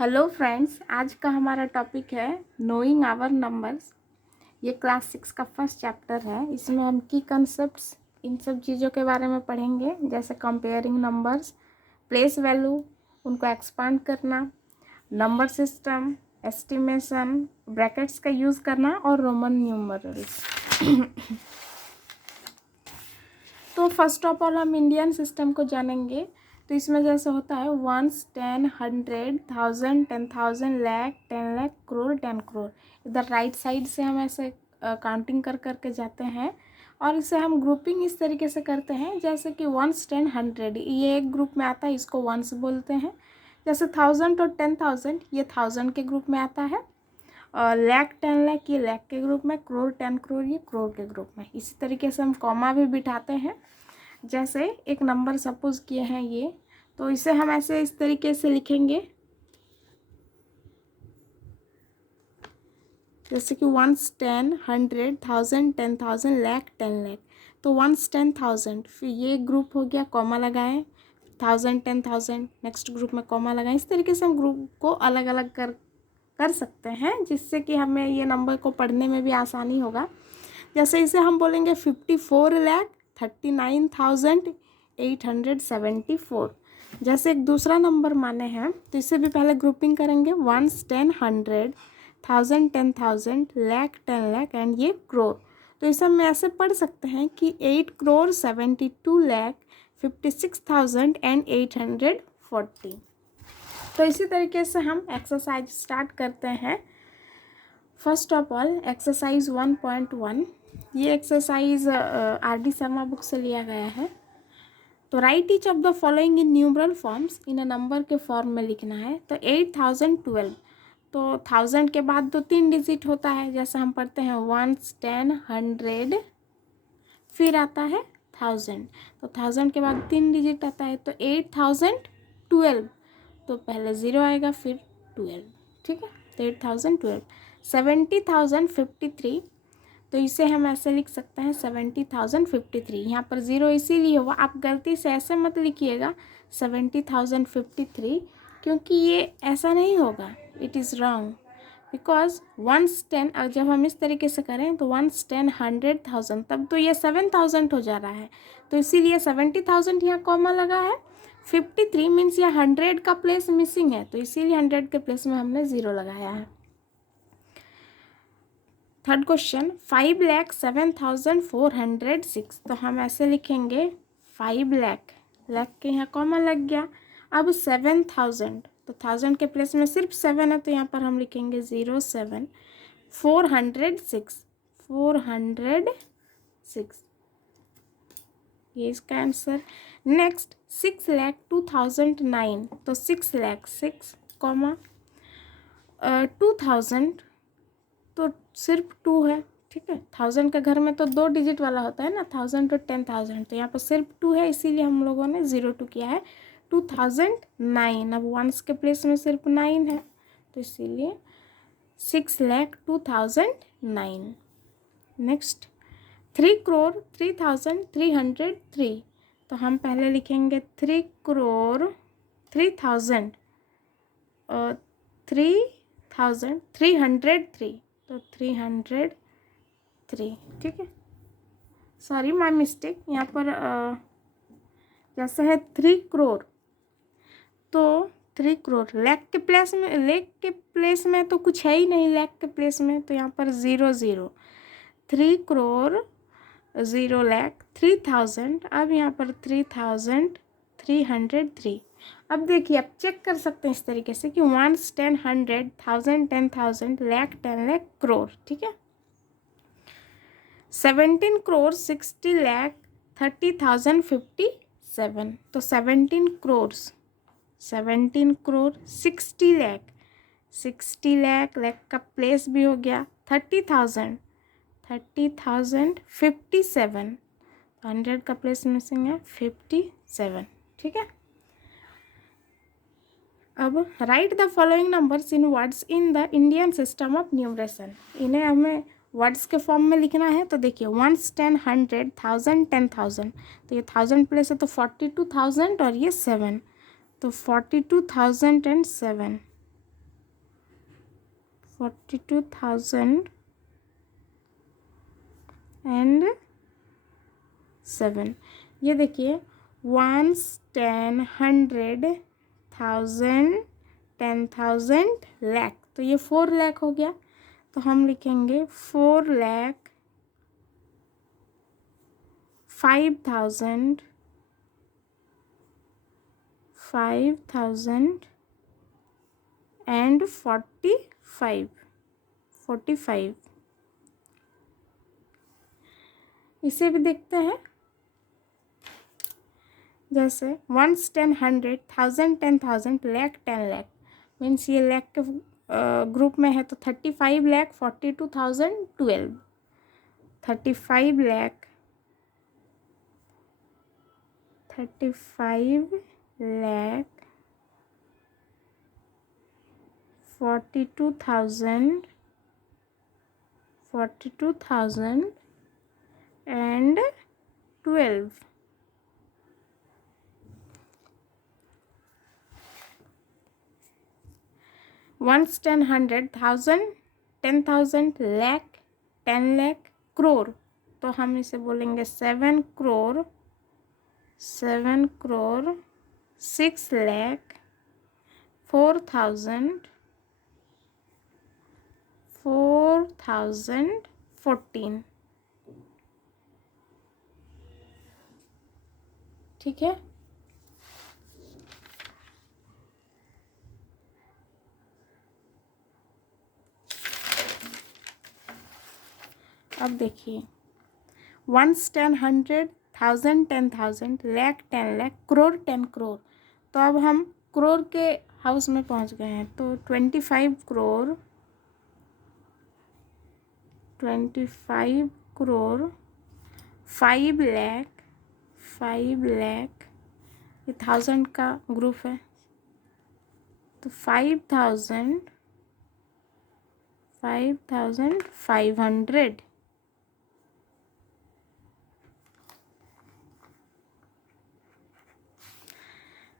Hello friends, आज का हमारा टॉपिक है नोइंग आवर नंबर्स। ये क्लास 6 का फर्स्ट चैप्टर है। इसमें हम की कंसेप्ट्स इन सब चीज़ों के बारे में पढ़ेंगे, जैसे कंपेयरिंग नंबर्स, प्लेस वैल्यू, उनको एक्सपांड करना, नंबर सिस्टम, एस्टिमेशन, ब्रैकेट्स का यूज़ करना और रोमन न्यूमरल्स। तो फर्स्ट ऑफ ऑल हम इंडियन सिस्टम को जानेंगे। तो इसमें जैसे होता है 1, 10, 100, 1000, 10,000, लाख, 10 लाख, करोड़, 10 करोड़। इधर राइट साइड से हम ऐसे काउंटिंग कर करके जाते हैं और इसे हम ग्रुपिंग इस तरीके से करते हैं, जैसे कि 1, 10, 100 ये एक ग्रुप में आता है, इसको वंस बोलते हैं। जैसे 1000 और 10,000 ये 1000 के ग्रुप में आता है, और लाख, 10 लाख ये लाख के ग्रुप में, करोड़, 10 करोड़ ये करोड़ के ग्रुप में। इसी तरीके से हम कॉमा भी बिठाते हैं। जैसे एक नंबर सपोज किए हैं ये, तो इसे हम ऐसे इस तरीके से लिखेंगे, जैसे कि 1, 10, 100, 1000, 10,000, लाख, 10 लाख। तो 1, 10,000, फिर ये ग्रुप हो गया, कॉमा लगाएं, 1000, 10,000 नेक्स्ट ग्रुप में कॉमा लगाएं। इस तरीके से हम ग्रुप को अलग अलग कर सकते हैं, जिससे कि हमें ये नंबर को पढ़ने में भी आसानी होगा। जैसे इसे हम बोलेंगे 54,39,874। जैसे एक दूसरा नंबर माने हैं, तो इसे भी पहले ग्रुपिंग करेंगे, 1, 10, 100, 1000, 10,000, लाख, 10 लाख एंड ये करोड़। तो इसे हम ऐसे पढ़ सकते हैं कि 8,72,56,840। तो इसी तरीके से हम एक्सरसाइज स्टार्ट करते हैं। फर्स्ट ऑफ ऑल एक्सरसाइज 1.1, ये एक्सरसाइज RD शर्मा बुक से लिया गया है। तो right each of the following in numeral forms, in number के फॉर्म में लिखना है। तो 8012, तो 1000 के बाद तो 3 डिजिट होता है, जैसे हम पढ़ते हैं 1, 10, 100, फिर आता है 1000। तो 1000 के बाद 3 डिजिट आता है, तो 8012, तो पहले 0 आएगा फिर 12, ठीक है। तो 8012। 70,053, तो इसे हम ऐसे लिख सकते हैं 70,053। यहाँ पर 0 इसीलिए हुआ, आप गलती से ऐसे मत लिखिएगा 70,053, क्योंकि ये ऐसा नहीं होगा, इट इज़ रॉन्ग। बिकॉज 1, 10, जब हम इस तरीके से करें तो 1, 10, 100, 1000, तब तो ये 7000 हो जा रहा है। तो इसीलिए 70,000 यहाँ कॉमा लगा है। 53 मीन्स ये 100 का प्लेस मिसिंग है, तो इसीलिए 100 के प्लेस में हमने 0 लगाया है। थर्ड क्वेश्चन, 5,07,406, तो हम ऐसे लिखेंगे 5 लाख, लाख के यहाँ कॉमा लग गया। अब 7,000, तो 1000 के प्लेस में सिर्फ 7 है, तो यहाँ पर हम लिखेंगे 07। 406, 406, ये इसका आंसर। नेक्स्ट 6,02,009, तो 6 लाख, 6 कॉमा 2000, तो सिर्फ 2 है, ठीक है। 1000 के घर में तो 2 डिजिट वाला होता है ना, 1000 to 10,000, तो यहाँ पर सिर्फ 2 है, इसीलिए हम लोगों ने 02 किया है। 2009, अब वंस के प्लेस में सिर्फ 9 है, तो इसीलिए 6,02,009। नेक्स्ट 3,03,303, तो हम पहले लिखेंगे 3,03,303, तो 303, ठीक है। सॉरी माय मिस्टेक, यहाँ पर जैसे है 3 करोड़, तो 3 करोड़ लाख के प्लेस में तो कुछ है ही नहीं लाख के प्लेस में, तो यहाँ पर 0, 3 करोड़ 0 लाख 3000। अब यहाँ पर 3,303। अब देखिए, आप चेक कर सकते हैं इस तरीके से कि 1, 10, 100, 1000, 10,000, लाख, 10 लाख, करोड़, ठीक है। 17 करोड़ 60 लाख 30,057, तो 17 करोड़ 60 लाख, 60 लाख, लाख का प्लेस भी हो गया, 30,000, 30,057, 100 का प्लेस मिसिंग है, 57, ठीक है। अब right the following numbers in words in the Indian system of numeration, इन्हें हमें वर्ड्स के फॉर्म में लिखना है। तो देखिए 1, 10, 100, 1000, 10,000, तो ये 1000 प्लेस है, तो 42,000 और ये 7, तो 42,007, 42,007। ये देखिए 1, 10, 100, 1000, 10,000, लाख, तो ये 4 लाख हो गया। तो हम लिखेंगे 4 लाख 5,000 and 45। इसे भी देखते हैं। जैसे 1, 10, 100, 1000, 10,000, लाख, 10 लाख, मीन्स ये लाख के ग्रुप में है, तो 35 लाख 42,012। 35 लाख 42,012। 1, 10, 100, 1000, 10,000, लाख, 10 लाख, करोड़, तो हम इसे बोलेंगे 7 करोड़ 6 लाख 4,014। ठीक है। अब देखिए 1, 10, 100, 1000, 10,000, लाख, 10 लाख, करोड़, 10 करोड़। तो अब हम करोड़ के हाउस में पहुंच गए हैं, तो 25 करोड़ 5 लाख, ये 1000 का ग्रुप है, तो 5,500।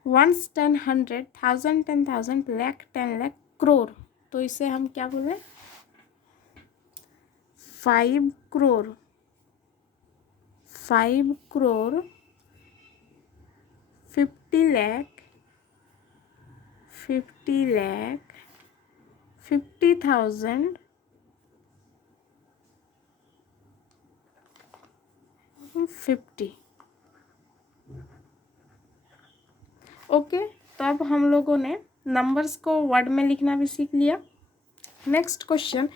1, 10, 100, 1000, 10,000, लाख, 10 लाख, करोड़, तो इसे हम क्या बोले 5 करोड़ 50 लाख 50,000 50। ओके, तो अब हम लोगों ने नंबर्स को वर्ड में लिखना भी सीख लिया। Next question,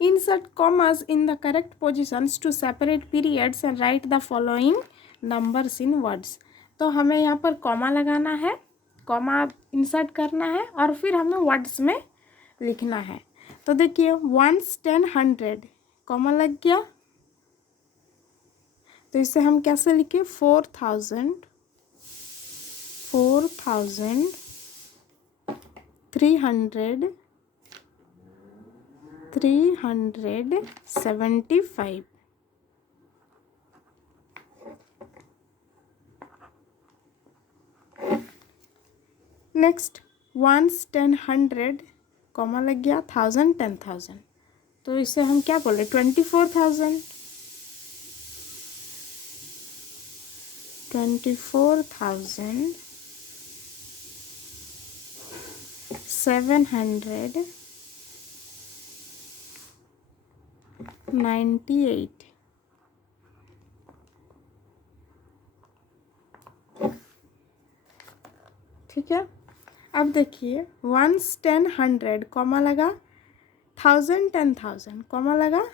insert commas in the correct positions to separate periods and write the following numbers in words. तो हमें यहाँ पर कॉमा लगाना है, कॉमा इंसर्ट करना है और फिर हमें वर्ड्स में लिखना है। तो देखिए 1, 10, 100, कॉमा लग गया, तो इसे हम कैसे लिखें 4,000 375। नेक्स्ट 1, 10, 100, कॉमा लग गया, 1000, 10,000, तो इसे हम क्या बोले 24,000 798। ठीक है। अब देखिए 1, 10, 100, कॉमा लगा, 1000, 10,000, कॉमा लगा।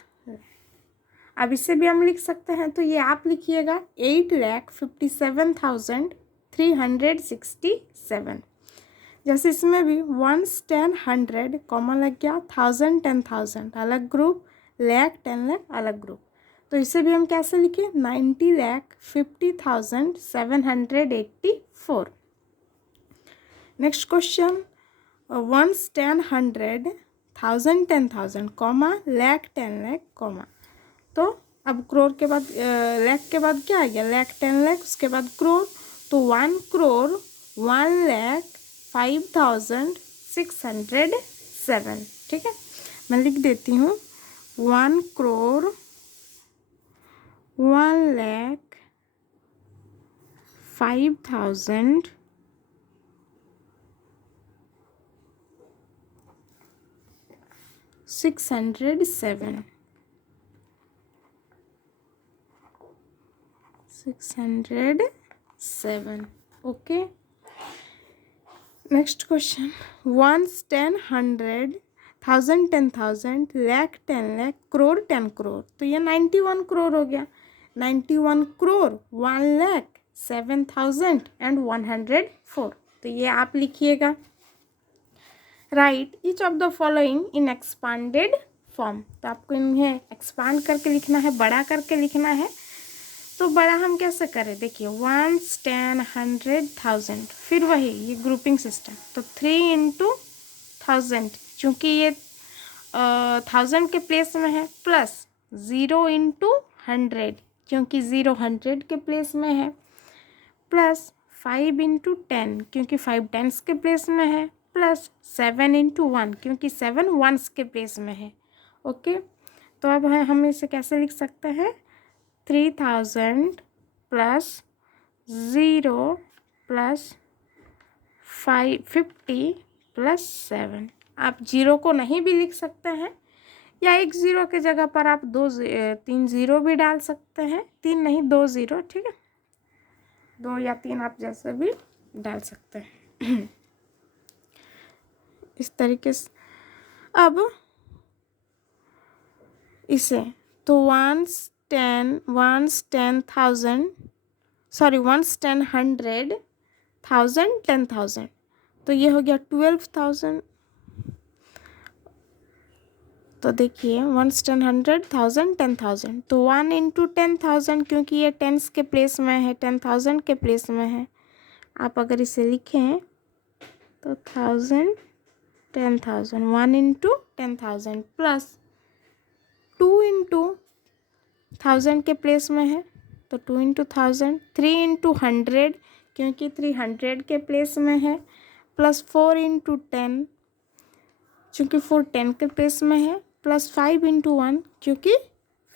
अब इसे भी हम लिख सकते हैं, तो ये आप लिखिएगा 8,57,367। जैसे इसमें भी 1, 10, 100, कॉमा लग गया, 1000, 10,000, अलग ग्रुप, लाख, 10 लाख, अलग ग्रुप, तो इसे भी हम कैसे लिखें 90,50,784। Next question 1, 10, 100, 1000, 10,000, comma, lakh, 10 lakh, comma, तो अब करोड़ के बाद लाख के बाद क्या आ गया, लाख, 10 लाख, उसके बाद करोड़, तो 1 करोड़ 1,05,607। ठीक है, मैं लिख देती हूँ 1 crore 1,05,000 607 607. Okay. Next question. Ones, 10, 100, 1,000, 10,000, lakh, 10 lakh, crore, 10 crore. तो ये 91 crore हो गया. 91 crore 1,07,104. तो ये आप लिखिएगा. Write each of the following in expanded form. तो आपको इन्हें एक्सपांड करके लिखना है, बड़ा करके लिखना है. तो बड़ा हम कैसे करें, देखिए 1, 10, 100, 1000, फिर वही ये ग्रुपिंग सिस्टम. तो 3 into 1000, चूँकि ये 1000 के प्लेस में है, प्लस 0 into 100, क्योंकि 0 100 के प्लेस में है, प्लस 5 into 10, क्योंकि 5 टेंस के प्लेस में है, प्लस 7 into 1, क्योंकि 7 वंस के प्लेस में है. ओके. तो अब हम इसे कैसे लिख सकते हैं, 3000 प्लस 0 प्लस 50 प्लस 7. आप 0 को नहीं भी लिख सकते हैं, या एक 0 के जगह पर आप 3 0 भी डाल सकते हैं. 3 नहीं, 2 0. ठीक है, 2 या 3 आप जैसे भी डाल सकते हैं. इस तरीके से अब इसे तो ones 10 1,000, सॉरी 1, 10, 100, 1000, 10,000. तो ये हो गया 12,000. तो देखिए 1, 10, 100, 1000, 10,000. तो 1 into 10,000, क्योंकि ये टेंस के प्लेस में है, 10,000 के प्लेस में है. आप अगर इसे लिखें तो 1000, 10,000, 1 into 10,000 प्लस 2 into 1000 के प्लेस में है, तो 2 into 1000, 3 into 100, क्योंकि 300 के प्लेस में है, प्लस 4 into 10, क्योंकि 4 10 के प्लेस में है, प्लस 5 into 1, क्योंकि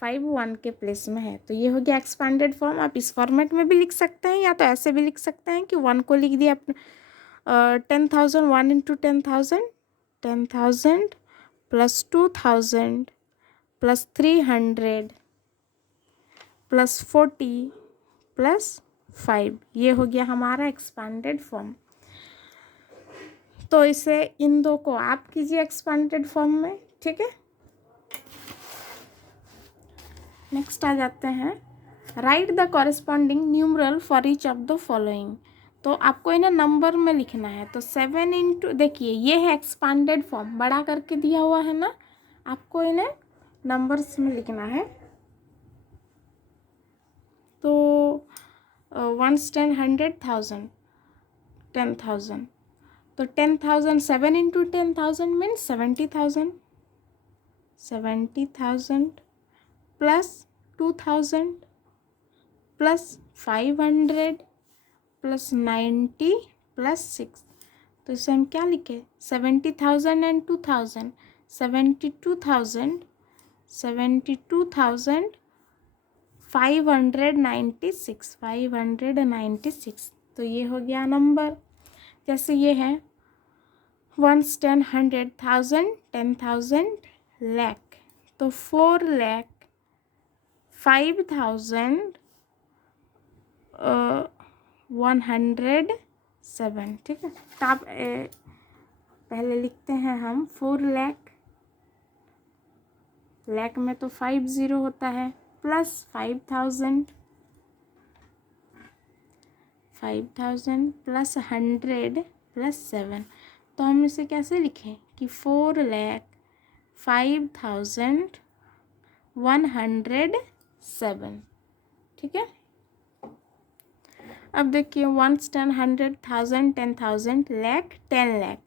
5 1 के प्लेस में है. तो ये हो गया एक्सपांडेड फॉर्म. आप इस फॉर्मेट में भी लिख सकते हैं, या तो ऐसे भी लिख सकते हैं कि 1 को लिख दिया 10,000, 1 into 10,000, 10,000 plus 2,000 plus 300 plus 40 plus 5. ये हो गया हमारा एक्सपांडेड फॉर्म. तो इसे इन दो को आप कीजिए एक्सपांडेड फॉर्म में. ठीक है. नेक्स्ट आ जाते हैं, right the corresponding numeral for each of the following. तो आपको इन्हें नंबर में लिखना है. तो 7 into, देखिए ये है एक्सपांडेड फॉर्म, बड़ा करके दिया हुआ है ना, आपको इन्हें नंबर्स में लिखना है. तो 1, 10, 100, 1000, 10,000. तो 10,000, 7 into 10,000 means 70,000, 70,000 plus 2,000 plus 500 plus 90 plus 6. तो इसे हम क्या लिखे, 70,000 एंड 2,000, 72,000, 596, 596. तो ये हो गया नंबर. जैसे ये है 1, 10, 100, 1000, 10,000, lakh. तो 4,05,107. ठीक है. तो आप पहले लिखते हैं हम 4 लाख. लाख में तो 50 होता है, प्लस 5,000 प्लस 100 प्लस 7. तो हम इसे कैसे लिखें कि 4,05,107. ठीक है. अब देखिए 1, 10, 100, 1000, 10,000, lakh, 10 lakh.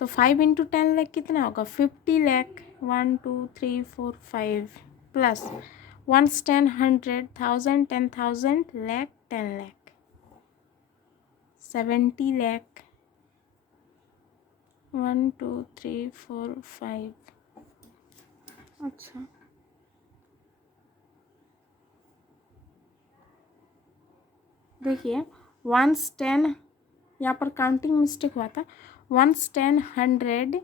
तो 5 into 10 lakh कितना होगा, 50 lakh. 1 2 3 4 5 plus 1, 10, 100, 1000, 10,000, lakh, 10 lakh, 70 lakh. 1 2 3 4 5 अच्छा, देखिए 1 10, यहाँ पर काउंटिंग मिस्टेक हुआ था। 1 10 100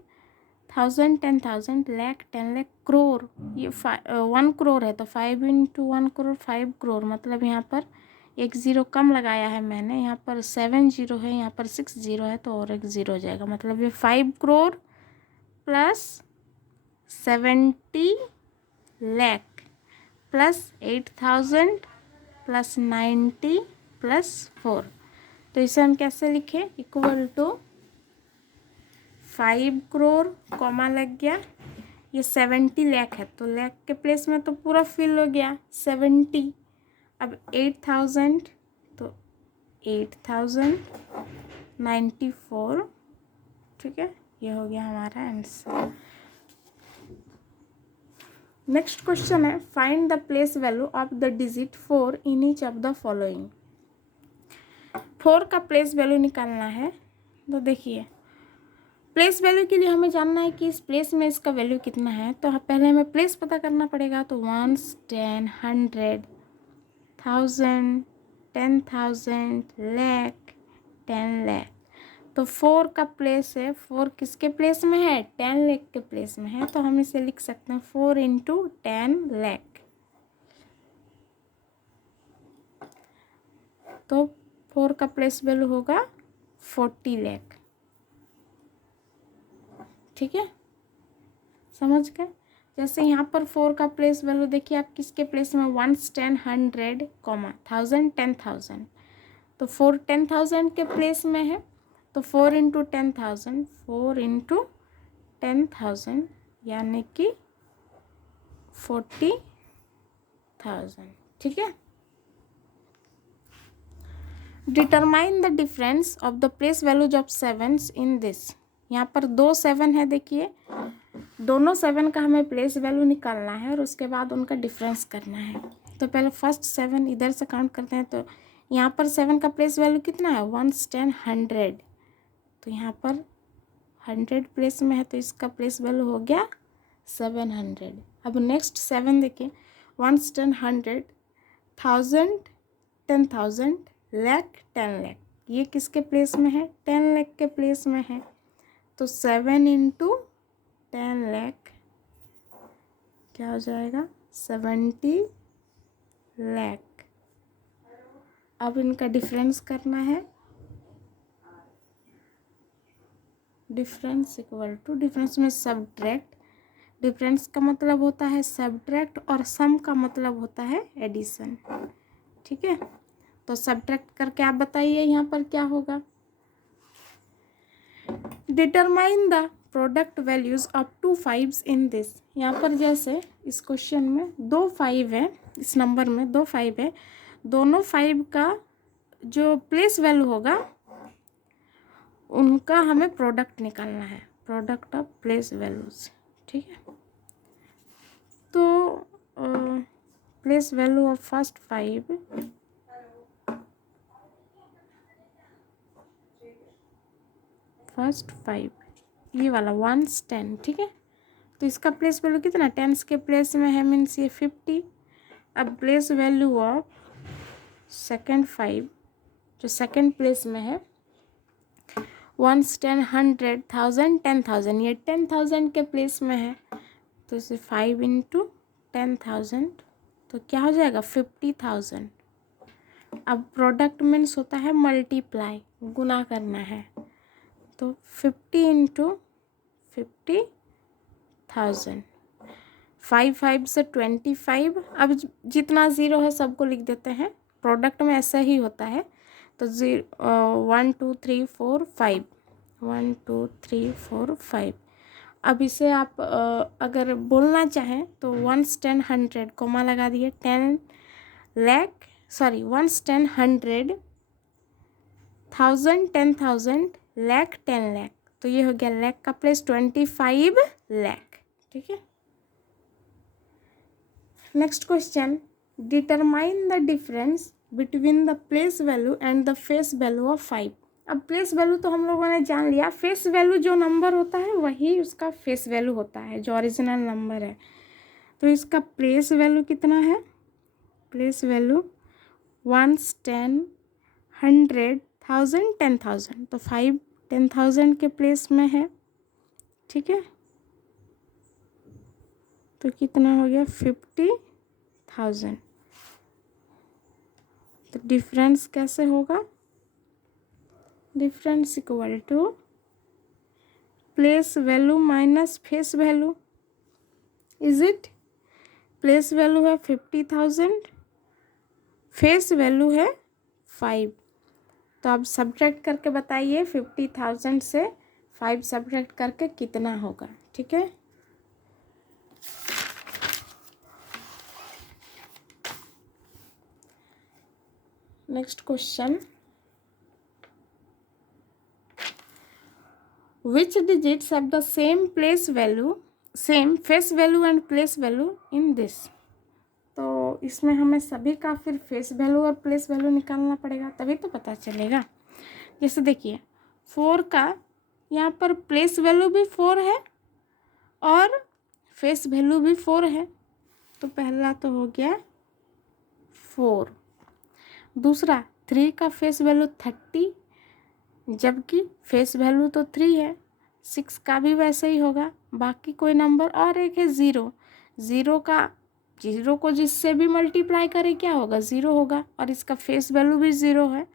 1000 10,000 लाख 10 लाख करोड़, ये 1 करोड़ है तो 5 इंटू 1 करोड़ 5 करोड़, मतलब यहाँ पर एक ज़ीरो कम लगाया है मैंने, यहाँ पर 7 ज़ीरो है, यहाँ पर 6 ज़ीरो है तो और एक ज़ीरो हो जाएगा, मतलब ये 5 crore plus 70 lakh plus 8000 plus 90 plus 4, तो इसे हम कैसे लिखें, इक्वल टू 5 करोड़ कॉमा लग गया, ये 70 लाख है तो लाख के प्लेस में तो पूरा फिल हो गया 70, अब 8000 तो 8094, ठीक है, ये हो गया हमारा आंसर। नेक्स्ट क्वेश्चन है, find the place value of the digit 4 in each of the following. 4 का प्लेस वैल्यू निकालना है, तो देखिए प्लेस वैल्यू के लिए हमें जानना है कि इस प्लेस में इसका वैल्यू कितना है, तो पहले हमें प्लेस पता करना पड़ेगा, तो 1 10 100 1000 10,000 लाख 10 लाख, तो 4 का प्लेस है, 4 किसके प्लेस में है, 10 लाख के प्लेस में है, तो हम इसे लिख सकते हैं 4 इंटू 10 लाख, तो 4 का प्लेस वैल्यू होगा 40 लाख, ठीक है, समझ गए। जैसे यहाँ पर 4 का प्लेस वैल्यू देखिए आप किसके प्लेस में, 1 10 100 कॉमा 1000 10,000, तो 4 10,000 के प्लेस में है, तो 4 इंटू 10,000 4 इंटू 10,000 यानी कि 40,000, ठीक है। Determine the difference of the place values of sevens in this, यहाँ पर 2 7 है, देखिए दोनों 7 का हमें प्लेस वैल्यू निकालना है और उसके बाद उनका डिफरेंस करना है, तो पहले फर्स्ट 7 इधर से काउंट करते हैं, तो यहाँ पर 7 का प्लेस वैल्यू कितना है, 1 10 100, तो यहाँ पर 100 प्लेस में है तो इसका प्लेस वैल्यू हो गया 700। अब नेक्स्ट 7 देखिए, 1 10 100 1000 10,000 लाख 10 लाख, ये किसके प्लेस में है, 10 लाख के प्लेस में है, तो 7 इंटू 10 लाख क्या हो जाएगा, 70 लाख। अब इनका डिफरेंस करना है, डिफरेंस इक्वल टू, डिफरेंस में सब्ट्रैक्ट, डिफरेंस का मतलब होता है सब्ट्रैक्ट और सम का मतलब होता है एडिशन, ठीक है, तो सब्ट्रैक्ट करके आप बताइए यहाँ पर क्या होगा। Determine the product values of 2 5s in this, यहाँ पर जैसे इस क्वेश्चन में 2 5 है, इस नंबर में 2 5 है, दोनों 5 का जो प्लेस वैल्यू होगा उनका हमें प्रोडक्ट निकालना है, प्रोडक्ट ऑफ प्लेस वैल्यूज, ठीक है, तो प्लेस वैल्यू ऑफ फर्स्ट 5 ये वाला 1 10, ठीक है, तो इसका प्लेस वैल्यू कितना, 10 के प्लेस में है, मीन्स ये 50। अब प्लेस वैल्यू ऑफ सेकेंड 5 जो सेकेंड प्लेस में है, 1 10 100 1000 10,000, ये 10,000 के प्लेस में है, तो इसे 5 इंटू 10,000 तो क्या हो जाएगा 50,000। अब प्रोडक्ट मीन्स होता है मल्टीप्लाई, गुना करना है, तो 50 इंटू 50,000, 5 5 से 25, अब जितना ज़ीरो है सबको लिख देते हैं, प्रोडक्ट में ऐसा ही होता है, तो 1 2 3 4 5 1 2 3 4 5। अब इसे आप अगर बोलना चाहें तो 1 10 100 कोमा लगा दिए, 10 लाख 1 10 100 1000 10,000 लाख 10 लाख, तो ये हो गया लाख का प्लेस 25 लाख, ठीक है। Next question, determine the difference between the place value and the face value of 5। अब प्लेस वैल्यू तो हम लोगों ने जान लिया, फेस वैल्यू जो नंबर होता है वही उसका फेस वैल्यू होता है, जो ओरिजिनल नंबर है। तो इसका प्लेस वैल्यू कितना है? Place value 1, 10, 100, 1000, 10,000। तो 5 10,000 के प्लेस में है, ठीक है। तो कितना हो गया? 50,000। तो डिफरेंस कैसे होगा? Difference equal to place value minus face value. Is it? Place value है 50,000, फेस वैल्यू है 5। तो आप सब्ट्रैक्ट करके बताइए 50,000 से 5 सब्ट्रैक्ट करके कितना होगा, ठीक है। Next question, which digits have the same face value and place value in this? तो इसमें हमें सभी का फिर फेस वैल्यू और प्लेस वैल्यू निकालना पड़ेगा, तभी तो पता चलेगा। जैसे देखिए 4 का यहाँ पर प्लेस वैल्यू भी 4 है और फेस वैल्यू भी 4 है। तो पहला तो हो गया 4। दूसरा 3 का फेस वैल्यू 30, जबकि फेस वैल्यू तो 3 है। 6 का भी वैसे ही होगा। बाकी कोई नंबर, और एक है 0। 0 को जिससे भी मल्टीप्लाई करें क्या होगा? 0 होगा, और इसका फेस वैल्यू भी 0 है।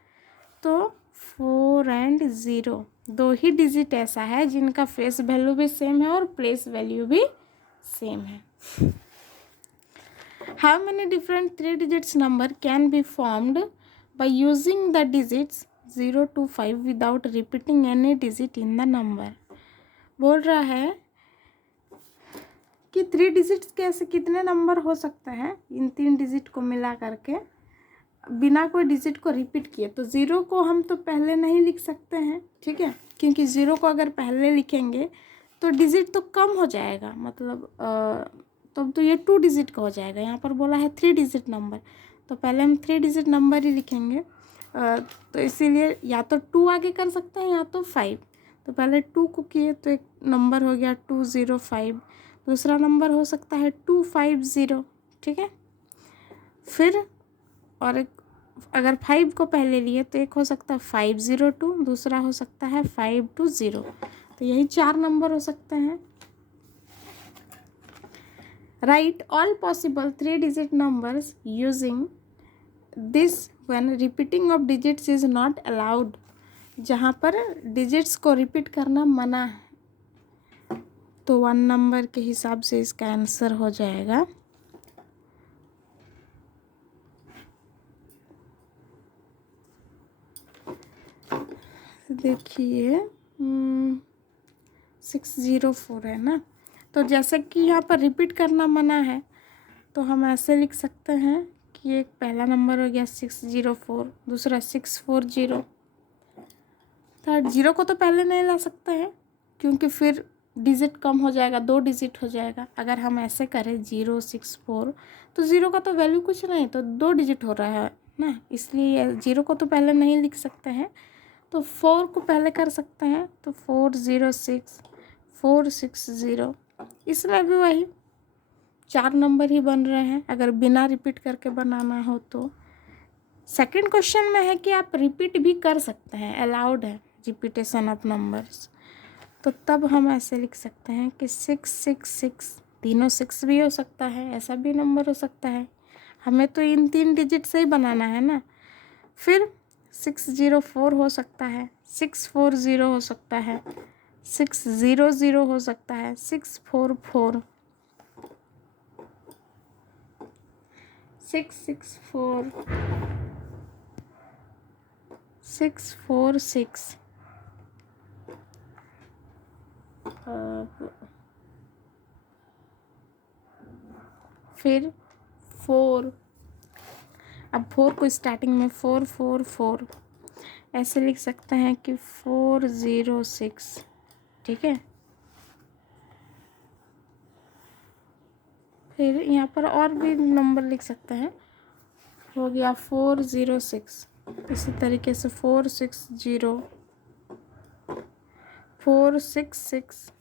तो 4 एंड 0 दो ही डिजिट ऐसा है जिनका फेस वैल्यू भी सेम है और प्लेस वैल्यू भी सेम है। How many different 3 digits number can be formed by using the digits 0 to 5 without repeating any digit in the number? बोल रहा है कि 3 डिजिट्स कैसे, कितने नंबर हो सकते हैं इन 3 डिजिट को मिला करके बिना कोई डिजिट को रिपीट किए। तो 0 को हम तो पहले नहीं लिख सकते हैं, ठीक है, क्योंकि 0 को अगर पहले लिखेंगे तो डिजिट तो कम हो जाएगा, मतलब तब तो ये 2 डिजिट का हो जाएगा। यहाँ पर बोला है 3 डिजिट नंबर, तो पहले हम 3 डिजिट नंबर ही लिखेंगे। तो इसीलिए या तो 2 आगे कर सकते हैं या तो 5। तो पहले 2 को किए तो एक नंबर हो गया 205। दूसरा नंबर हो सकता है 250, ठीक है। फिर और एक अगर 5 को पहले लिए तो एक हो सकता है 502, दूसरा हो सकता है 520। तो यही 4 नंबर हो सकते हैं। Right all possible 3 digit numbers using this when repeating of digits is not allowed. जहाँ पर डिजिट्स को रिपीट करना मना है, तो 1 नंबर के हिसाब से इसका आंसर हो जाएगा देखिए 604 है ना। तो जैसे कि यहाँ पर रिपीट करना मना है, तो हम ऐसे लिख सकते हैं कि एक पहला नंबर हो गया 604, दूसरा 640। थर्ड 0 को तो पहले नहीं ला सकते हैं क्योंकि फिर डिजिट कम हो जाएगा, 2 डिजिट हो जाएगा। अगर हम ऐसे करें 064, तो 0 का तो वैल्यू कुछ नहीं, तो 2 डिजिट हो रहा है ना, इसलिए 0 को तो पहले नहीं लिख सकते हैं। तो 4 को पहले कर सकते हैं, तो 406, 460। इसमें भी वही 4 नंबर ही बन रहे हैं अगर बिना रिपीट करके बनाना हो तो। सेकंड क्वेश्चन में है कि आप रिपीट भी कर सकते हैं, अलाउड है रिपीटेशन ऑफ नंबर्स। तो तब हम ऐसे लिख सकते हैं कि 666, तीनों 6 भी हो सकता है, ऐसा भी नंबर हो सकता है। हमें तो इन 3 डिजिट से ही बनाना है ना। फिर 604 हो सकता है, 640 हो सकता है, 600 हो सकता है, 644, 664, 646, फिर 4। अब 4 को स्टार्टिंग में 444 ऐसे लिख सकते हैं कि 406, ठीक है। फिर यहाँ पर और भी नंबर लिख सकते हैं, हो गया 406। इसी तरीके से 460, 466,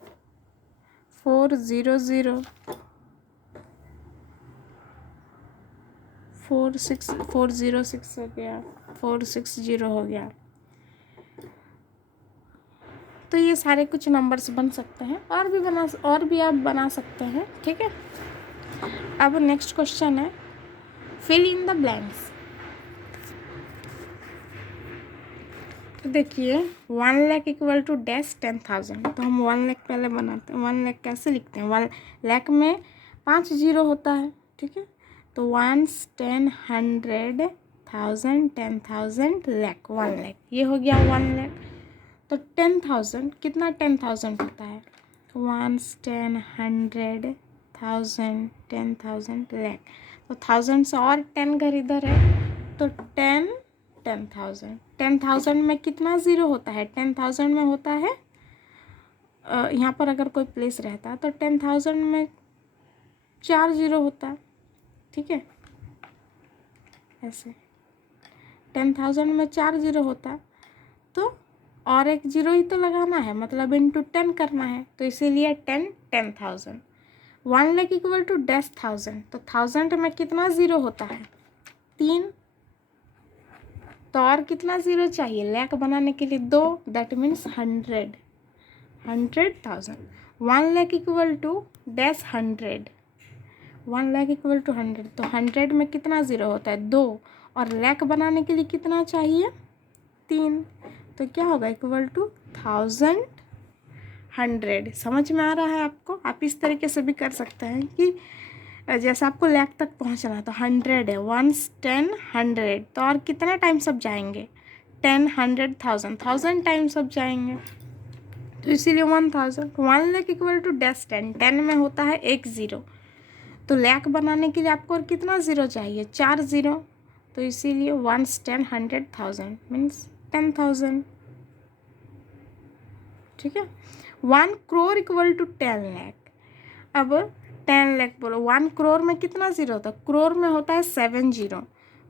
400, 46406 हो गया, 460 हो गया। तो ये सारे कुछ नंबर्स बन सकते हैं, और भी आप बना सकते हैं, ठीक है। अब नेक्स्ट क्वेश्चन है फिल इन द ब्लैंक्स। तो देखिए 1 लाख इक्वल टू डैश 10,000, तो हम 1 लाख पहले बनाते हैं। 1 लाख कैसे लिखते हैं? 1 लाख में 5 जीरो होता है, ठीक है। तो 1, 10, 100, 1000, 10,000, लाख, 1 लाख, ये हो गया 1 लाख। तो 10,000 कितना 10,000 होता है? 1, 10, 100, 1000, 10,000, लाख। तो 1000 से और 10 घर इधर है, तो 10,000। 10,000 में कितना ज़ीरो होता है? 10,000 में होता है, यहाँ पर अगर कोई प्लेस रहता है तो 10,000 में 4 जीरो होता है, ठीक है। ऐसे 10,000 में 4 जीरो होता है, तो और एक जीरो ही तो लगाना है, मतलब इंटू 10 करना है, तो इसीलिए 10,000। 1 लाख इक्वल टू डैश 1000, तो 1000 में कितना ज़ीरो होता है? 3। तो और कितना ज़ीरो चाहिए लाख बनाने के लिए? 2, that means 100,000। 1 lakh equal to dash 100, 1 lakh equal to 100, तो 100 में कितना ज़ीरो होता है? 2, और लाख बनाने के लिए कितना चाहिए? 3, तो क्या होगा? Equal to 1,100। समझ में आ रहा है आपको? आप इस तरीके से भी कर सकते हैं कि जैसे आपको लाख तक पहुंचना है तो 100 है, 1, 10, 100, तो और कितना टाइम सब जाएंगे? 10, 100, 1000, 1000 टाइम सब जाएंगे, तो इसीलिए 1000। 1 लाख इक्वल टू डैश 10, 10 में होता है एक ज़ीरो, तो लाख बनाने के लिए आपको और कितना ज़ीरो चाहिए? 4 ज़ीरो, तो इसीलिए 1, 10, 100, 1000 मीन्स 10,000, ठीक है। 1 करोड़ इक्वल टू 10 लाख। अब 10 लाख बोलो, 1 करोड़ में कितना ज़ीरो होता है? करोड़ में होता है 7 जीरो,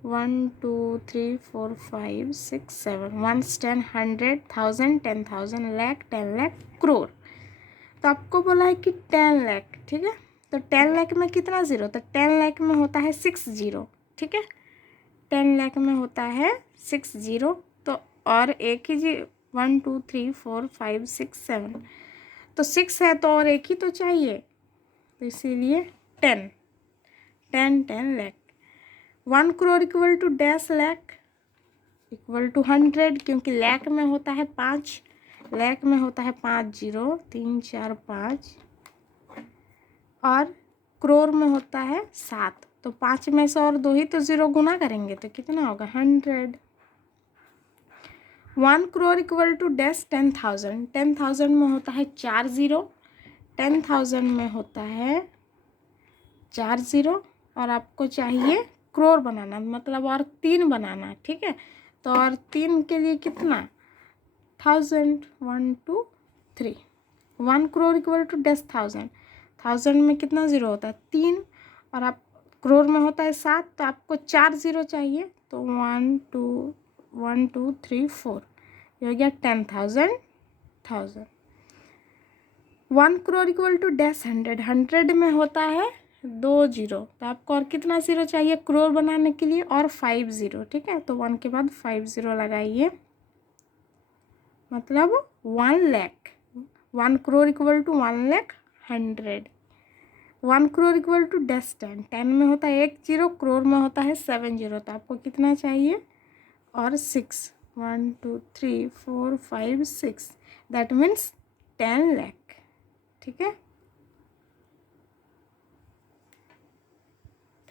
1, 2, 3, 4, 5, 6, 7, 1, 10, 100, 1000, 10,000, लाख, 10 लाख, करोड़। तो आपको बोला है कि 10 लाख, ठीक है। तो 10 लाख में कितना ज़ीरो? तो 10 लाख में होता है 6 जीरो, ठीक है। 10 लाख में होता है 6 जीरो, तो और एक ही 1, 2, 3, 4, 5, 6, 7, तो 6 है तो और एक ही तो चाहिए, तो इसीलिए 10 lakh. 1 crore equal to dash lakh equal to 100, क्योंकि लाख में होता है 5, लाख में होता है 5 जीरो, 3, 4, 5, और करोड़ में होता है 7, तो 5 में से और 2 ही तो ज़ीरो गुना करेंगे तो कितना होगा? 100। 1 करोड़ इक्वल टू डैश 10,000, 10,000 में होता है 4 ज़ीरो, 10,000 में होता है 4 ज़ीरो, और आपको चाहिए करोड़ बनाना, मतलब और 3 बनाना, ठीक है। तो और 3 के लिए कितना? 1000, 1, 2, 3। 1 करोड़ इक्वल टू डैश 1000, 1000 में कितना ज़ीरो होता है? 3, और आप करोड़ में होता है 7, तो आपको 4 ज़ीरो चाहिए, तो 1, 2, 3, 4, ये हो गया 10,000, 1000। 1 करोड़ इक्वल टू डैश 100, 100 में होता है 2 जीरो, तो आपको और कितना ज़ीरो चाहिए करोड़ बनाने के लिए? और 5 ज़ीरो, ठीक है। तो 1 के बाद 5 ज़ीरो लगाइए, मतलब 1 lakh. 1 crore equal to 1 lakh 100। 1 crore equal to dash 10, 10 में होता है एक जीरो, करोड़ में होता है 7 जीरो, तो आपको कितना चाहिए? और 6, 1, 2, 3, 4, 5, 6, दैट मीन्स 10 लाख, ठीक है।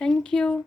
Thank you.